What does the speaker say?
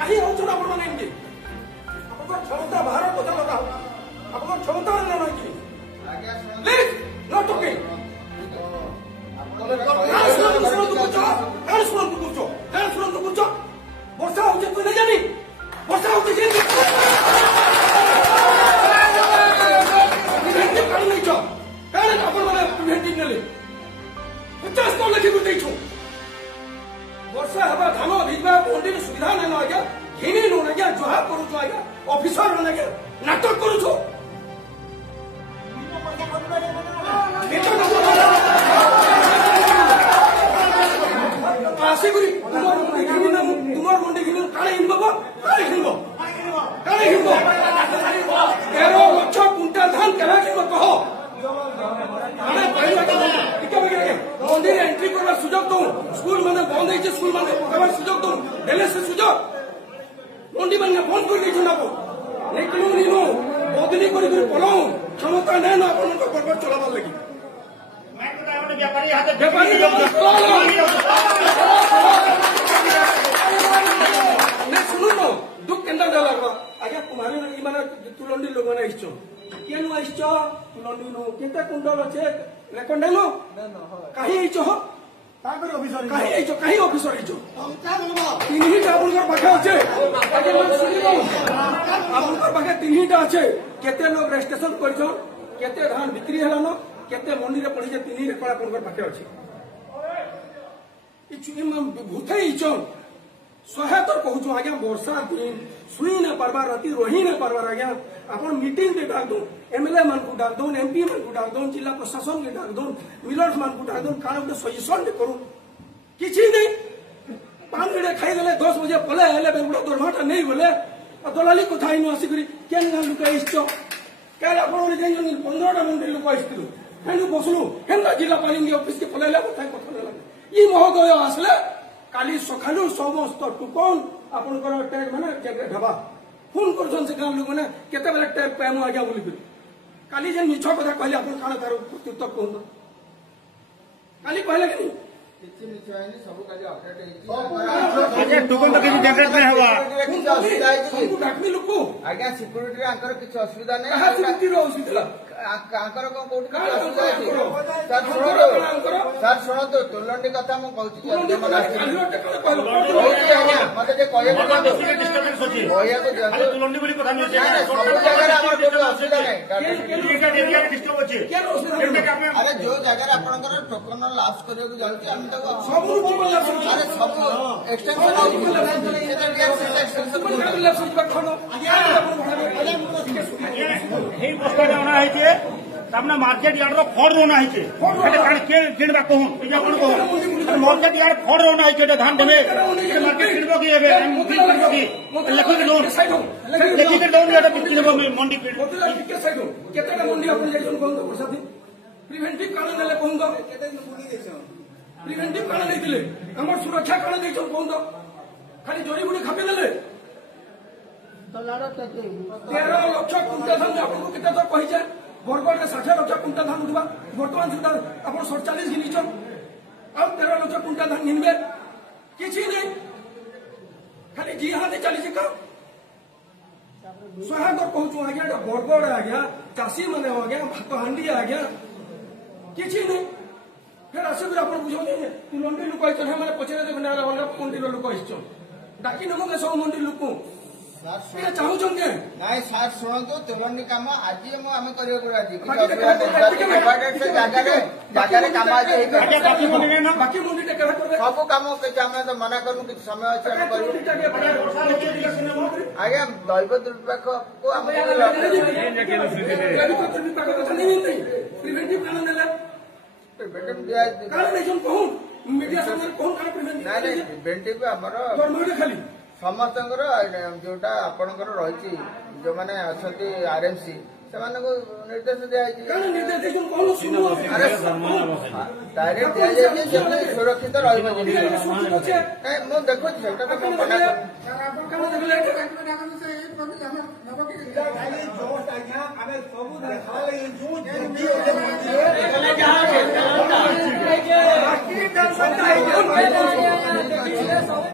कहीं होचुन आपण माने एमती आपण क्षमता बाहर कथा लगा आपण क्षमता ना नहीं कि प्लीज नॉट टॉकिंग वर्षा होचे तू नहीं जानी वर्षा होचे जे प्रिवेंटिव काढ नहीं छ कारण आपण माने प्रिवेंटिव नेले 50 टन लखी गुटे छु वर्षा हवा धान भिजबा मंडी सुविधा नहीं आज्ञा घिनी नु आज्ञा जोहा करू छु आज्ञा ऑफिसर माने नाटक करू छु आसे करी तुम्हार मंडी घिनी काळे हिनबो काळे हिनबो 13 लाख कुंटल धान केला हिनबो कहो आने मंदिर एंट्री करवा सुजोग दो स्कूल माने बंद है स्कूल माने करवा सुजोग दो देले से सुजोग मंडी माने बंद कर दै छना को निकलू नीनो बदली करी पलो क्षमता नै न अपन को बरबर चलाबार लागि मैं तो दावने व्यापारी हाथे व्यापारी ने सुनु न दुख केंदा लागबा आगे कुमारी ई माने तुलंडी लोग माने आइछो केनु आइछो तुलंडी नो केता कुंडल छे रेकॉर्ड नेलो काहे आइछो ताकर ऑफिसर काहे आइछो काहे ऑफिसर आइछो तीनहीटा आपनकर पाखे আছে आगे लोग सुनिबो आपनकर पाखे तीनहीटा আছে केते लोग रजिस्ट्रेशन करछो केते धान बिक्री हलानो केते मंडी रे पड़ी जे तीनही रेकॉर्ड आपनकर पाखे আছে ई चुनी म भूथे इछो सहायता कहूँ आज्ञा वर्षा दिन शुई न पार्बार राति रही न पार्बार आज्ञा अपन मीटिंग के डाक दो एमएलए मान को डाक दो एमपी मान को डाक दो जिला प्रशासन के डाक दो मिलर्स मान को डाक दो कान गोटे सजेशन करूँ किसी नहीं पान गड़े खाई गले 10 बजे पले हेले बेगुड़ा दरमाटा नहीं बोले दलाली कथा इन आसिक केन लुक आसो क्या आप 15टा मंडी लोक आसलु हेनु बसलु हेन्ना जिला पालिंगी ऑफिस के पलैला कथा कथा ये महोदय आसले काली सकालू समस्त टुकन आपनकर टैग माने ढबा फोन करछन से गाम लोग माने केते बेले टैग पैमु आज्ञा बोली काली जे मिछ कथा कहले आपन काना तार प्रत्युत्तर कहन काली कहले कि किछि मिछ आइनी सब काली अपडेट हेछि टुकन तो किछि जनरेट नै हवा सब डाकनी लोक आज्ञा सिक्युरिटी रे आंकर किछि असुविधा नै कहा सिक्युरिटी रो असुविधा आंकर को कोठी असुविधा अछि सर सुनो तो तुलंडी कथा मु कहूची मते जे कहे डिस्टर्बेंस अछि होया को तुलंडी बोली कथा नै सब जगह हमर कोई असुविधा नै एरिया डिस्टर्ब अछि अरे जो जगह आपनकर टोकन लास्ट करियो को जाउची हम तो सब अरे सब एक्सटेंशन हे पोस्टर होना है जे सामने मार्केट यार्ड रो फॉर होना है जे कारण के गिनबा कहूं इजा कोन कहूं मार्केट यार्ड फॉर होना है जे धान देबे मार्केट गिनबो की हेबे मुकिल करबो की लेखो के लोन लेखि के लोन याटा बिक्री देबो मंडी पे मोतिला टिके साइड केतेटा मंडी अपन जाइछन कहूं तो प्रसाद प्रिवेंटिव कारण नेले कहूं तो केते मुडी देछन प्रिवेंटिव कारण देथिले हमर सुरक्षा कारण देछन कहूं तो खाली जोरी बुडी खापे लेले तो लाडा केते 13 लाख कुंटल धान आपन को केते तो कहि बरगढ़ में 60 लाख कुंटल धान उठवा वर्तमान सुधा आप 47 घिनीचन अब 13 लाख कुंटल धान घिनबे किसी नहीं खाली जी हाथ चली काम सहायक कहूँ आज्ञा बरगढ़ आज्ञा चाषी मैंने आज्ञा भात हांडी आज्ञा किसी नहीं फिर आसिक आप बुझे तुलंडी लोक आई मैंने पचारे देवे अलग मंडी लोक आई डाकी नमगे सब मंडी लोक चाहून नाई सार शुणु तुलंडी कम आज आम सब कम मना करूँ कि समय अच्छे आज्ञा दैव दुर्विपाक को खाली समस्त जोटा आपणकर रही जो मैंने अच्छा आरएमसी से निर्देश डायरेक्ट दिया सुरक्षित देखो